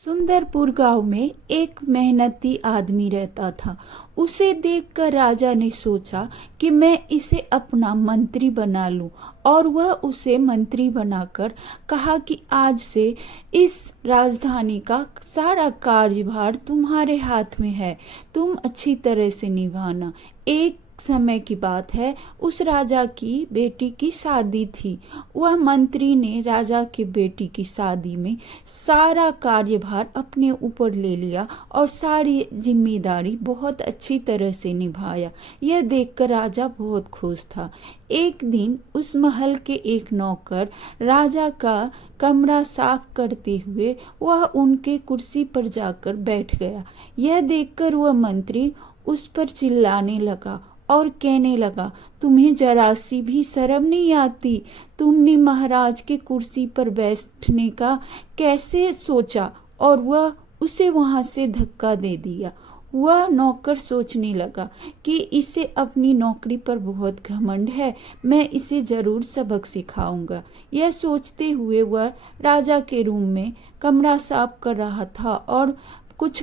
सुंदरपुर गांव में एक मेहनती आदमी रहता था। उसे देखकर राजा ने सोचा कि मैं इसे अपना मंत्री बना लूं, और वह उसे मंत्री बनाकर कहा कि आज से इस राजधानी का सारा कार्यभार तुम्हारे हाथ में है, तुम अच्छी तरह से निभाना। एक समय की बात है, उस राजा की बेटी की शादी थी। वह मंत्री ने राजा की बेटी की शादी में सारा कार्यभार अपने ऊपर ले लिया और सारी जिम्मेदारी बहुत अच्छी तरह से निभाया। यह देखकर राजा बहुत खुश था। एक दिन उस महल के एक नौकर राजा का कमरा साफ करते हुए वह उनके कुर्सी पर जाकर बैठ गया। यह देखकर वह मंत्री उस पर चिल्लाने लगा और कहने लगा, तुम्हें जरा सी भी शर्म नहीं आती? तुमने महाराज के कुर्सी पर बैठने का कैसे सोचा? और वह उसे वहां से धक्का दे दिया। वह नौकर सोचने लगा कि इसे अपनी नौकरी पर बहुत घमंड है, मैं इसे जरूर सबक सिखाऊंगा। यह सोचते हुए वह राजा के रूम में कमरा साफ कर रहा था और कुछ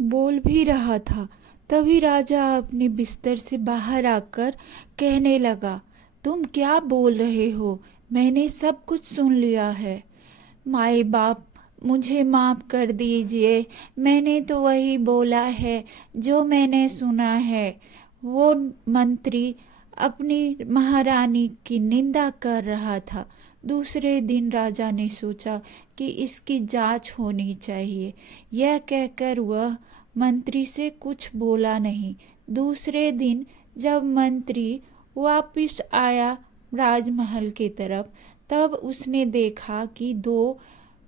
बोल भी रहा था। तभी राजा अपने बिस्तर से बाहर आकर कहने लगा, तुम क्या बोल रहे हो? मैंने सब कुछ सुन लिया है। माए बाप, मुझे माफ कर दीजिए, मैंने तो वही बोला है जो मैंने सुना है। वो मंत्री अपनी महारानी की निंदा कर रहा था। दूसरे दिन राजा ने सोचा कि इसकी जांच होनी चाहिए। यह कहकर वह मंत्री से कुछ बोला नहीं। दूसरे दिन जब मंत्री वापस आया राजमहल की तरफ, तब उसने देखा कि दो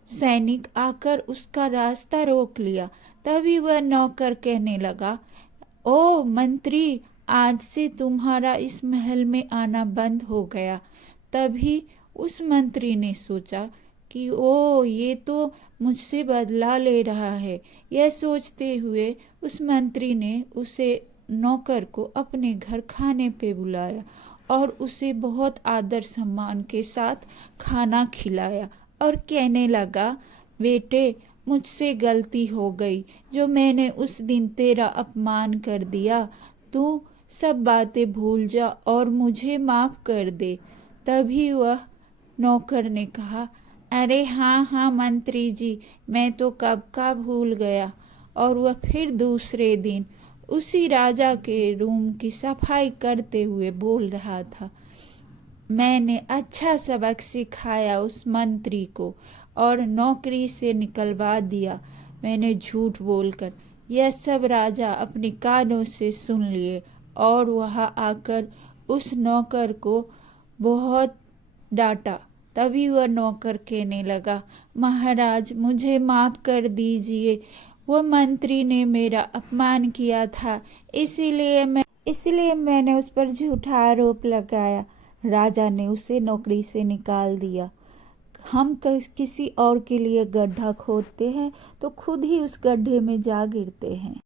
सैनिक आकर उसका रास्ता रोक लिया। तभी वह नौकर कहने लगा, ओ मंत्री, आज से तुम्हारा इस महल में आना बंद हो गया। तभी उस मंत्री ने सोचा कि ओ, ये तो मुझसे बदला ले रहा है। यह सोचते हुए उस मंत्री ने उसे नौकर को अपने घर खाने पे बुलाया और उसे बहुत आदर सम्मान के साथ खाना खिलाया और कहने लगा, बेटे, मुझसे गलती हो गई जो मैंने उस दिन तेरा अपमान कर दिया। तू सब बातें भूल जा और मुझे माफ कर दे। तभी वह नौकर ने कहा, अरे हाँ हाँ मंत्री जी, मैं तो कब का भूल गया। और वह फिर दूसरे दिन उसी राजा के रूम की सफाई करते हुए बोल रहा था, मैंने अच्छा सबक सिखाया उस मंत्री को और नौकरी से निकलवा दिया, मैंने झूठ बोलकर। यह सब राजा अपने कानों से सुन लिए और वहां आकर उस नौकर को बहुत डांटा। तभी वह नौकर कहने लगा, महाराज, मुझे माफ कर दीजिए। वह मंत्री ने मेरा अपमान किया था, इसीलिए मैंने उस पर झूठा आरोप लगाया। राजा ने उसे नौकरी से निकाल दिया। हम किसी और के लिए गड्ढा खोदते हैं तो खुद ही उस गड्ढे में जा गिरते हैं।